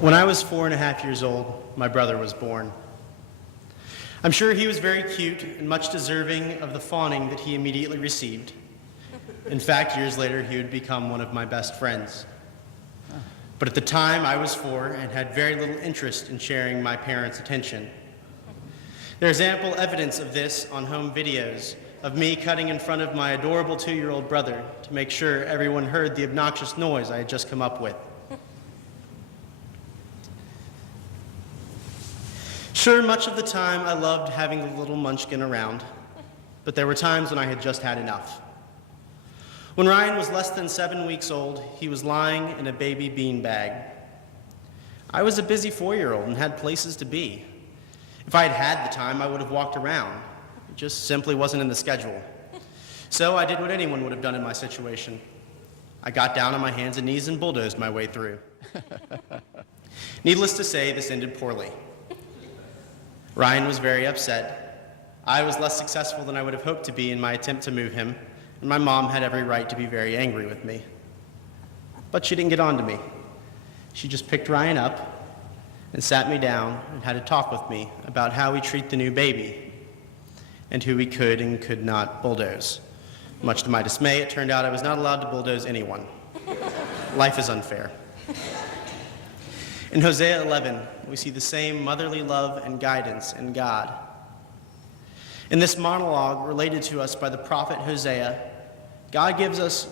When I was 4.5 years old, my brother was born. I'm sure he was very cute and much deserving of the fawning that he immediately received. In fact, years later, he would become one of my best friends. But at the time, I was 4 and had very little interest in sharing my parents' attention. There's ample evidence of this on home videos of me cutting in front of my adorable 2-year-old brother to make sure everyone heard the obnoxious noise I had just come up with. Sure, much of the time I loved having the little munchkin around, but there were times when I had just had enough. When Ryan was less than 7 weeks old, he was lying in a baby bean bag. I was a busy 4-year-old and had places to be. If I had had the time, I would have walked around. It just simply wasn't in the schedule. So I did what anyone would have done in my situation. I got down on my hands and knees and bulldozed my way through. Needless to say, this ended poorly. Ryan was very upset. I was less successful than I would have hoped to be in my attempt to move him, and my mom had every right to be very angry with me. But she didn't get on to me. She just picked Ryan up and sat me down and had a talk with me about how we treat the new baby and who we could and could not bulldoze. Much to my dismay, it turned out I was not allowed to bulldoze anyone. Life is unfair. In Hosea 11, we see the same motherly love and guidance in God. In this monologue related to us by the prophet Hosea, God gives us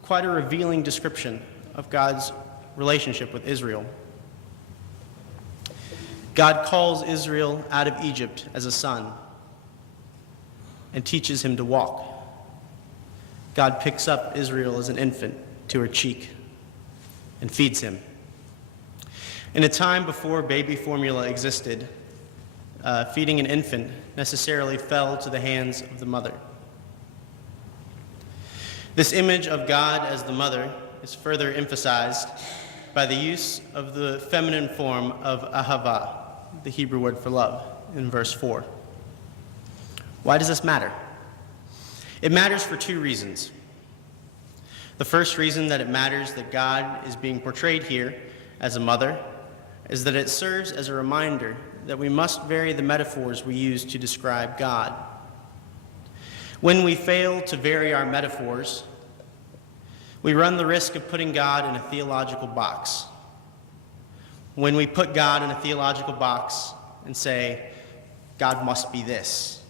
quite a revealing description of God's relationship with Israel. God calls Israel out of Egypt as a son and teaches him to walk. God picks up Israel as an infant to her cheek and feeds him. In a time before baby formula existed, feeding an infant necessarily fell to the hands of the mother. This image of God as the mother is further emphasized by the use of the feminine form of ahava, the Hebrew word for love, in verse 4. Why does this matter? It matters for 2 reasons. The first reason that it matters that God is being portrayed here as a mother is that it serves as a reminder that we must vary the metaphors we use to describe God. When we fail to vary our metaphors, we run the risk of putting God in a theological box. When we put God in a theological box and say, God must be this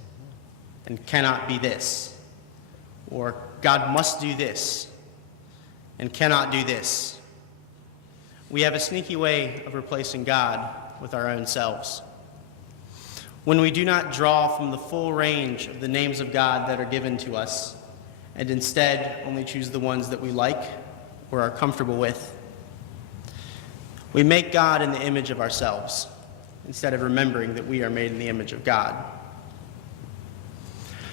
and cannot be this, or God must do this and cannot do this, we have a sneaky way of replacing God with our own selves. When we do not draw from the full range of the names of God that are given to us, and instead only choose the ones that we like or are comfortable with, we make God in the image of ourselves, instead of remembering that we are made in the image of God.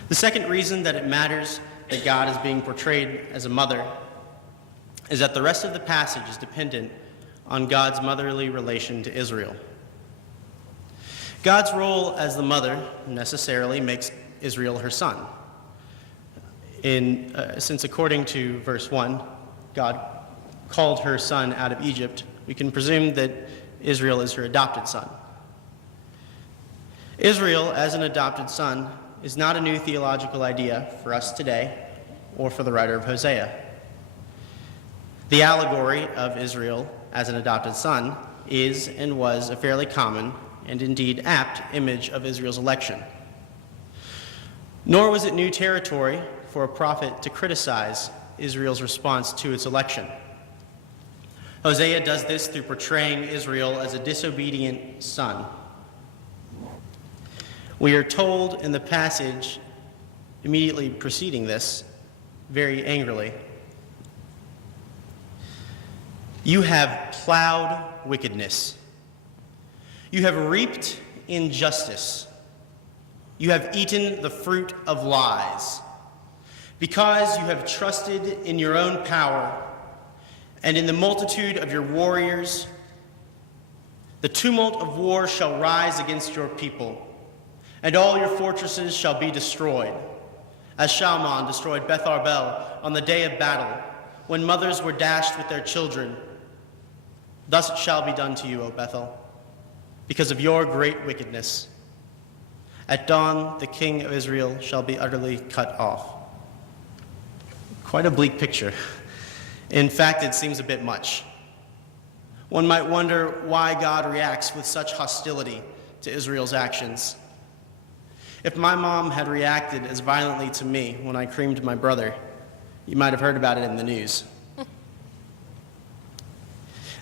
The second reason that it matters that God is being portrayed as a mother is that the rest of the passage is dependent on God's motherly relation to Israel. God's role as the mother necessarily makes Israel her son. Since according to verse 1, God called her son out of Egypt, we can presume that Israel is her adopted son. Israel as an adopted son is not a new theological idea for us today or for the writer of Hosea. The allegory of Israel as an adopted son is and was a fairly common and indeed apt image of Israel's election. Nor was it new territory for a prophet to criticize Israel's response to its election. Hosea does this through portraying Israel as a disobedient son. We are told in the passage immediately preceding this, very angrily, "You have plowed wickedness. You have reaped injustice. You have eaten the fruit of lies. Because you have trusted in your own power and in the multitude of your warriors, the tumult of war shall rise against your people, and all your fortresses shall be destroyed, as Shalman destroyed Beth Arbel on the day of battle, when mothers were dashed with their children. Thus it shall be done to you, O Bethel, because of your great wickedness. At dawn, the king of Israel shall be utterly cut off. Quite a bleak picture. In fact, it seems a bit much. One might wonder why God reacts with such hostility to Israel's actions. If my mom had reacted as violently to me when I creamed my brother, you might have heard about it in the news.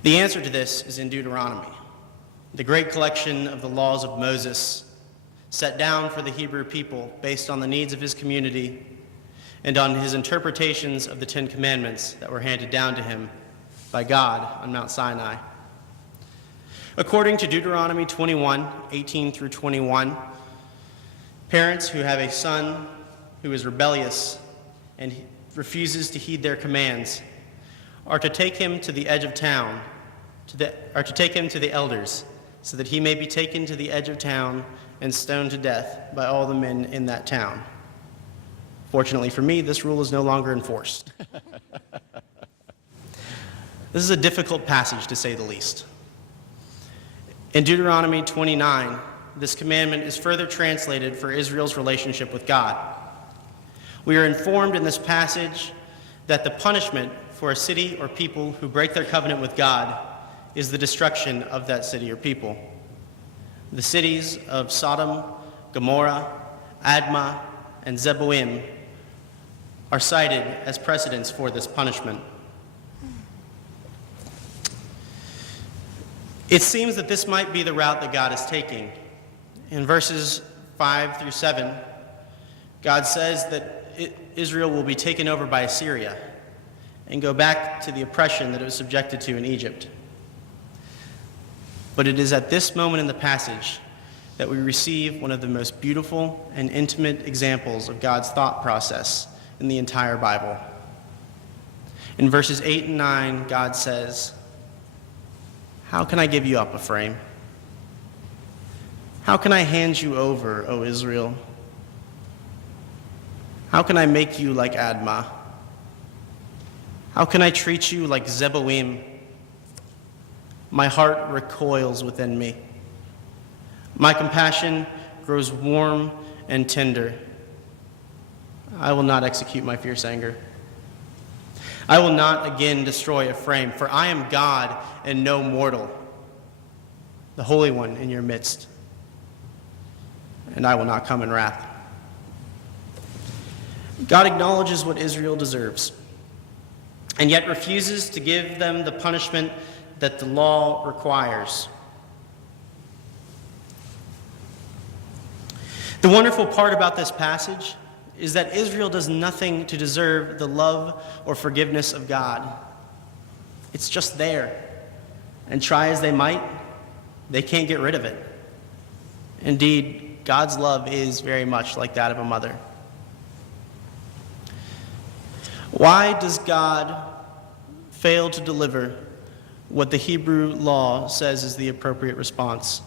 The answer to this is in Deuteronomy, the great collection of the laws of Moses set down for the Hebrew people based on the needs of his community and on his interpretations of the Ten Commandments that were handed down to him by God on Mount Sinai. According to Deuteronomy 21:18 through 21, parents who have a son who is rebellious and refuses to heed their commands are to take him to the edge of town, are to take him to the elders, so that he may be taken to the edge of town and stoned to death by all the men in that town. Fortunately for me, this rule is no longer enforced. This is a difficult passage, to say the least. In Deuteronomy 29, this commandment is further translated for Israel's relationship with God. We are informed in this passage that the punishment for a city or people who break their covenant with God is the destruction of that city or people. The cities of Sodom, Gomorrah, Admah, and Zeboim are cited as precedents for this punishment. It seems that this might be the route that God is taking. In verses 5 through 7, God says that Israel will be taken over by Assyria and go back to the oppression that it was subjected to in Egypt. But it is at this moment in the passage that we receive one of the most beautiful and intimate examples of God's thought process in the entire Bible. In verses 8 and 9, God says, "How can I give you up, Ephraim? How can I hand you over, O Israel? How can I make you like Admah? How can I treat you like Zeboim? My heart recoils within me. My compassion grows warm and tender. I will not execute my fierce anger. I will not again destroy Ephraim, for I am God and no mortal, the Holy One in your midst, and I will not come in wrath." God acknowledges what Israel deserves, and yet refuses to give them the punishment that the law requires. The wonderful part about this passage is that Israel does nothing to deserve the love or forgiveness of God. It's just there, and try as they might, they can't get rid of it. Indeed, God's love is very much like that of a mother. Why does God fail to deliver what the Hebrew law says is the appropriate response?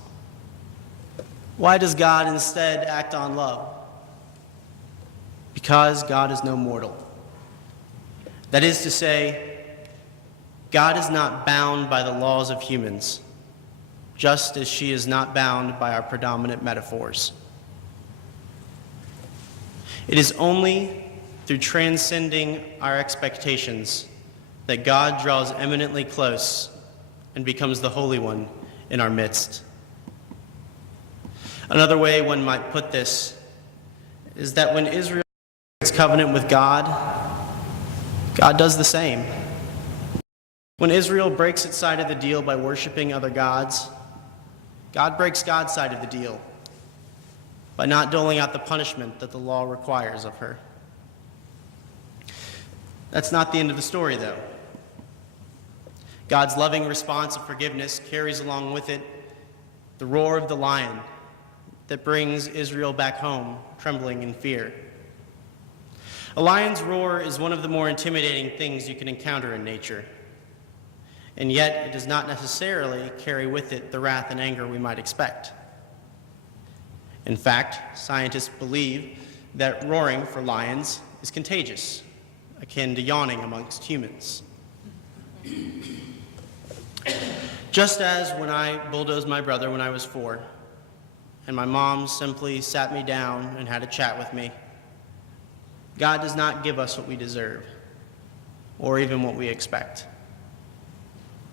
Why does God instead act on love? Because God is no mortal. That is to say, God is not bound by the laws of humans, just as she is not bound by our predominant metaphors. It is only through transcending our expectations that God draws eminently close and becomes the Holy One in our midst. Another way one might put this is that when Israel makes covenant with God, God does the same. When Israel breaks its side of the deal by worshiping other gods, God breaks God's side of the deal by not doling out the punishment that the law requires of her. That's not the end of the story, though. God's loving response of forgiveness carries along with it the roar of the lion that brings Israel back home, trembling in fear. A lion's roar is one of the more intimidating things you can encounter in nature, and yet it does not necessarily carry with it the wrath and anger we might expect. In fact, scientists believe that roaring for lions is contagious, akin to yawning amongst humans. Just as when I bulldozed my brother when I was 4, and my mom simply sat me down and had a chat with me, God does not give us what we deserve, or even what we expect.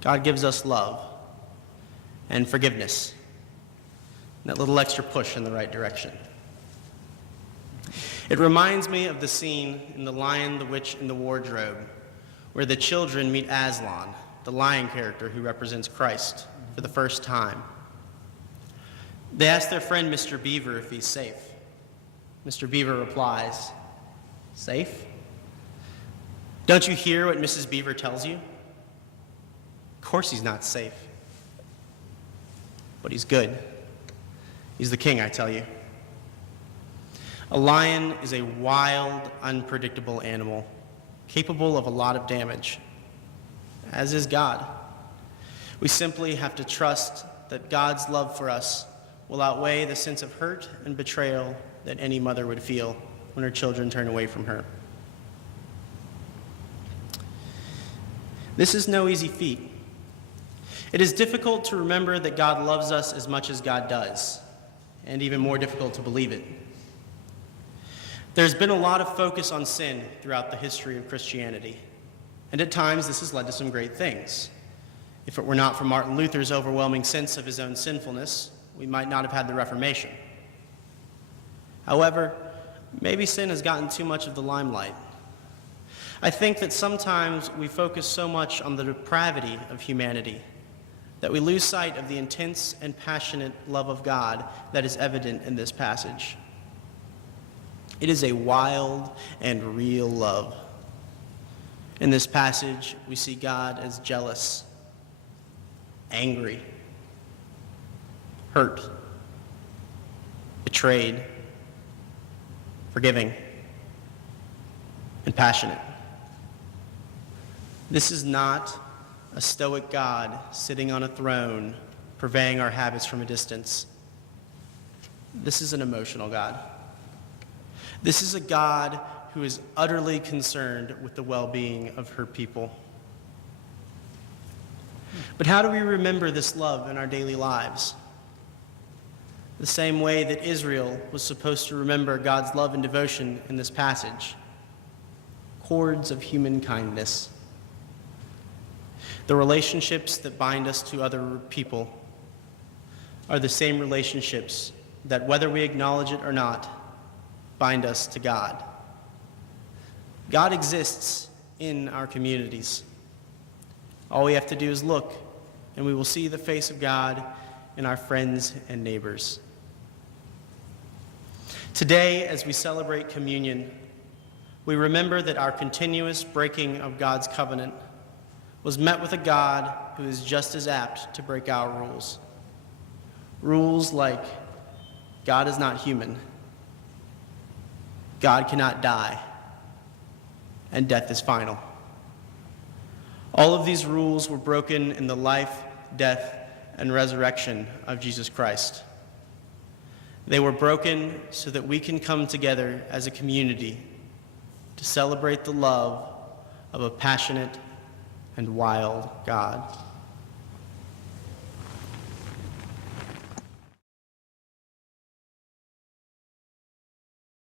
God gives us love and forgiveness, and that little extra push in the right direction. It reminds me of the scene in The Lion, the Witch, and the Wardrobe, where the children meet Aslan, the lion character who represents Christ, for the first time. They ask their friend Mr. Beaver if he's safe. Mr. Beaver replies, "Safe? Don't you hear what Mrs. Beaver tells you? Of course he's not safe. But he's good. He's the king, I tell you." A lion is a wild, unpredictable animal, capable of a lot of damage, as is God. We simply have to trust that God's love for us will outweigh the sense of hurt and betrayal that any mother would feel when her children turn away from her. This is no easy feat. It is difficult to remember that God loves us as much as God does, and even more difficult to believe it. There's been a lot of focus on sin throughout the history of Christianity, and at times this has led to some great things. If it were not for Martin Luther's overwhelming sense of his own sinfulness, we might not have had the Reformation. However, maybe sin has gotten too much of the limelight. I think that sometimes we focus so much on the depravity of humanity that we lose sight of the intense and passionate love of God that is evident in this passage. It is a wild and real love. In this passage, we see God as jealous, angry, hurt, betrayed, forgiving, and passionate. This is not a stoic God sitting on a throne, purveying our habits from a distance. This is an emotional God. This is a God who is utterly concerned with the well-being of her people. But how do we remember this love in our daily lives? The same way that Israel was supposed to remember God's love and devotion in this passage. Cords of human kindness. The relationships that bind us to other people are the same relationships that, whether we acknowledge it or not, bind us to God. God exists in our communities. All we have to do is look, and we will see the face of God in our friends and neighbors. Today, as we celebrate communion, we remember that our continuous breaking of God's covenant was met with a God who is just as apt to break our rules. Rules like God is not human, God cannot die, and death is final. All of these rules were broken in the life, death, and resurrection of Jesus Christ. They were broken so that we can come together as a community to celebrate the love of a passionate and wild God.